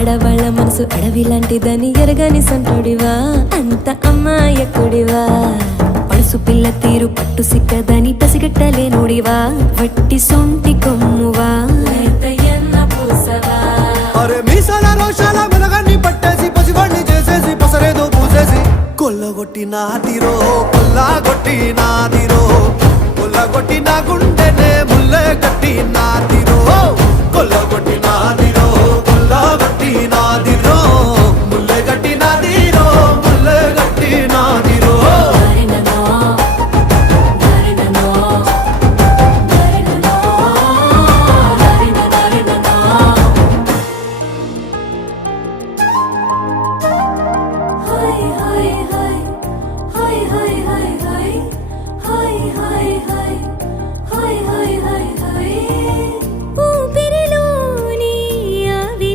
ఆడవాళ్ళ మనసు అడవి లాంటిదని ఎరగని సంటుడివా, అంత అమ్మాయకుడివా. పడుసు పిల్ల తీరు పట్టు సిక్కదని పసిగట్టలేనుడివా, వట్టి సొంటి కొమ్మువా, లేతయ్యన్న పూసవా. అరే మీసాల రోషాల మెలగాన్ని పట్టేసి పసివాణ్ణి చేసేసి పసరేదో పూసేసి కొల్లగొట్టి నాదిరో, కొల్లగొట్టి నాదిరో, కొల్లగొట్టి నా గుండెనే ముల్లే కట్టి నాదిరో.